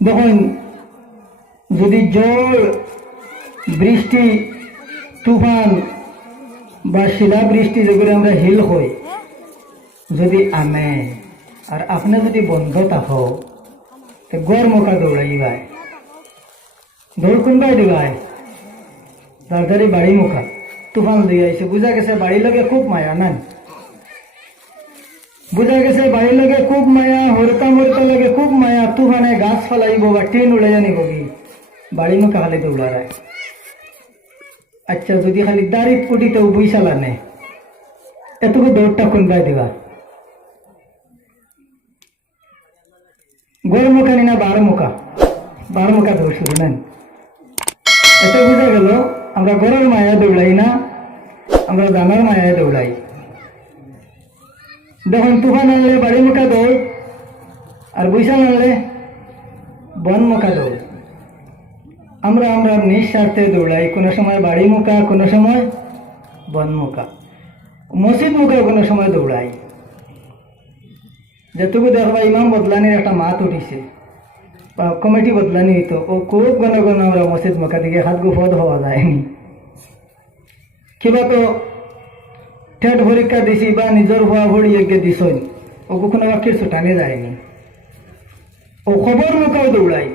দেখুন, যদি ঝড় বৃষ্টি তুফান বা শিলা বৃষ্টি যেগুলো আমরা হিল হই যদি আনে আর আপনি যদি বন্ধ থাকো তো গড় মোকা দৌড়াইবাই, দৌড় কোনবাই দিবাই তাড়াতাড়ি বাড়ি মুখা তুফান দিয়ে আইসে, বুঝা গেছে বাড়ির লগে খুব মায়া নাই, বুঝা গেছে বাড়ির লগে খুব মায়া, হরতা মরতা লগে খুব মায়া, তুফানে গাছ ফলাইব বা টিন উড়ে জানিব কি বাড়ি মুখা খালি দৌড়ায়। আচ্ছা, যদি খালি দাঁড়িত কুটিতে বই চালানে এতটুকু দৌড়টা কোনবাই দিবা, গড় মুখা নি না বার মুখা? বার মুখা দৌড় শুরু নেন। এতে বোঝা গেল আমরা গড়ের মায়া দৌড়াই না, আমরা জানার মায়ায় দৌড়াই। দেখুন, তুফান আনলে বাড়ি মুখা দৌড় আর বৈশাল আনলে বন মুখা দৌড়। আমরা আমরা নিঃস্বার্থে দৌড়াই, কোনো সময় বাড়ি মুখা, কোনো সময় বন মুখা, মসজিদ মুখা কোনো সময় দৌড়াই। যেটুকু দেখবা ইমাম বদলানির একটা মাত উঠিছে বা কমিটি বদলানি হইতো, ও খুব ঘন ঘন আমরা মসজিদ মুখা দিকে হাত গুফদ হওয়া যায়নি। কিবা তো ঠেট পরীক্ষা দিছি বা নিজের হওয়া ভরি এগিয়ে দিছ, ও কোনো বাক্যের ছুটানি যায়নি। ও খবর মুখাও দৌড়াই।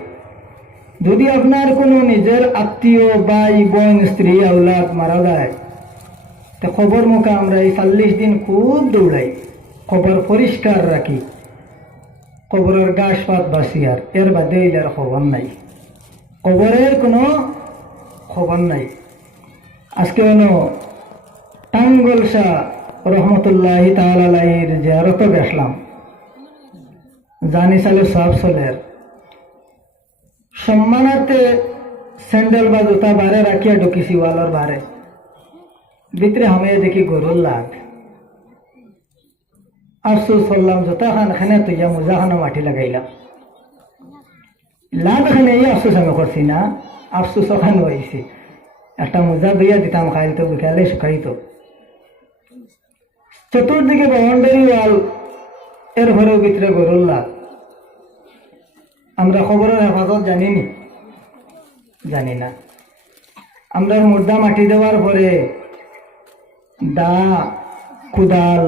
যদি আপনার কোনো নিজের আত্মীয় ভাই বোন স্ত্রী আউলাদ মারা যায় তো খবর মুখা আমরা এই 40 দিন খুব দৌড়াই, খবর পরিষ্কার রাখি, কবরের গাছ পাত বাসিয়ার, এর বাদে আর খবর নাই, কবরের কোনো খবর নাই। আজকে টাঙ্গল শাহ রহমতুল্লাহ তাআলার জিয়ারত গেছলাম, জানি সালে সব চলের সম্মানার্থে স্যান্ডেল বা জুতা বারে রাখিয়া ঢুকিছি ওয়ালের বারে, ভিতরে আমি দেখি গরুর লাগ। আফসোস করলাম, জুতা খান খানে তুইয়া মোজা খানো মাটি লাগাইলাম, লাভ খানে এই আফসোস আমি করছি না, আফসোস ওখানে হয়েছি। একটা মোজা দিয়া দিতাম, খাইতো বিকালে শুকাইতো। চতুর্দিকে বাউন্ডারি ওয়াল, এর ঘরের ভিতরে গরুর লাগ। আমরা খবরের হেফাজত জানিনি, জানি না। আমরা মুর্দা মাটি দেওয়ার পরে দা কুদাল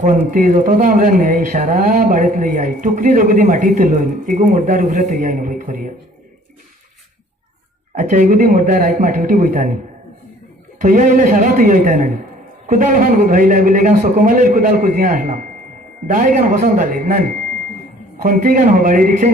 খন্তি যতটা আমরা নেই সারা বাড়িতে লই আই, টুকরি যদি মাটি তুলুন এগু মুর্দার উপরে তুই আই নবৈত করিয়া। আচ্ছা, এগুদি মুর্দার রাইত মাটি উঠি বইতানি থইয়া আইলে সারা তুই আইতাই নানি, কুদাল খান গুধাইলা বলে গান সকমালের কুদাল খুঁজিয়া আসলাম, দায় গান পছন্দ আলি নানি, খন্তি গান হবাড়ি রিক্সাই